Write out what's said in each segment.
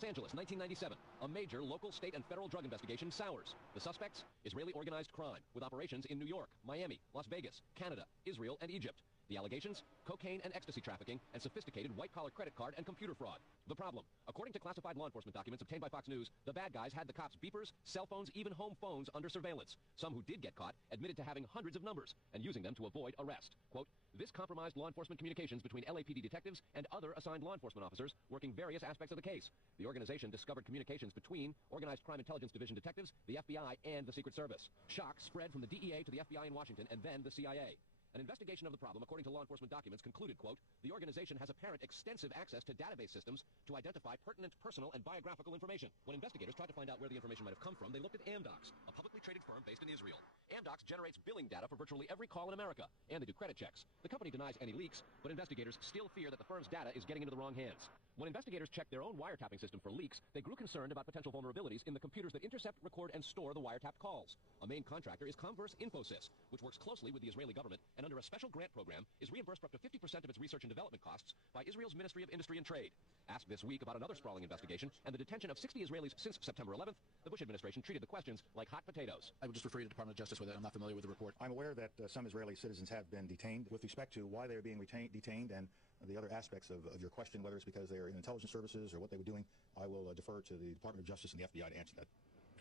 Los Angeles, 1997. A major local, state, and federal drug investigation sours. The suspects? Israeli organized crime, with operations in New York, Miami, Las Vegas, Canada, Israel, and Egypt. The allegations? Cocaine and ecstasy trafficking, and sophisticated white-collar credit card and computer fraud. The problem? According to classified law enforcement documents obtained by Fox News, the bad guys had the cops' beepers, cell phones, even home phones under surveillance. Some who did get caught admitted to having hundreds of numbers and using them to avoid arrest. Quote, this compromised law enforcement communications between LAPD detectives and other assigned law enforcement officers working various aspects of the case. The organization discovered communications between Organized Crime Intelligence Division detectives, the FBI, and the Secret Service. Shock spread from the DEA to the FBI in Washington and then the CIA. An investigation of the problem, according to law enforcement documents, concluded, quote, the organization has apparent extensive access to database systems to identify pertinent personal and biographical information. When investigators tried to find out where the information might have come from, they looked at Amdocs, a publicly traded firm based in Israel. Amdocs generates billing data for virtually every call in America, and they do credit checks. The company denies any leaks, but investigators still fear that the firm's data is getting into the wrong hands. When investigators checked their own wiretapping system for leaks, they grew concerned about potential vulnerabilities in the computers that intercept, record, and store the wiretapped calls. A main contractor is Converse Infosys, which works closely with the Israeli government and under a special grant program is reimbursed for up to 50% of its research and development costs by Israel's Ministry of Industry and Trade. Asked this week about another sprawling investigation and the detention of 60 Israelis since September 11th, the Bush administration treated the questions like hot potatoes. I would just refer you to the Department of Justice with it. I'm not familiar with the report. I'm aware that some Israeli citizens have been detained. With respect to why they're being detained and the other aspects of your question, whether it's because they're in intelligence services or what they were doing, I will defer to the Department of Justice and the FBI to answer that.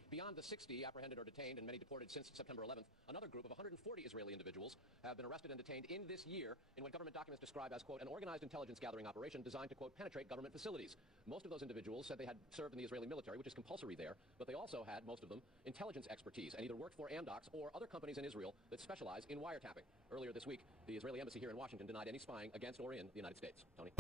Beyond the 60 apprehended or detained and many deported since September 11th, another group of 140 Israeli individuals have been arrested and detained in this year in what government documents describe as, quote, an organized intelligence gathering operation designed to, quote, penetrate government facilities. Most of those individuals said they had served in the Israeli military, which is compulsory there, but they also had, most of them, intelligence expertise and either worked for Amdocs or other companies in Israel that specialize in wiretapping. Earlier this week, the Israeli embassy here in Washington denied any spying against or in the United States. Tony?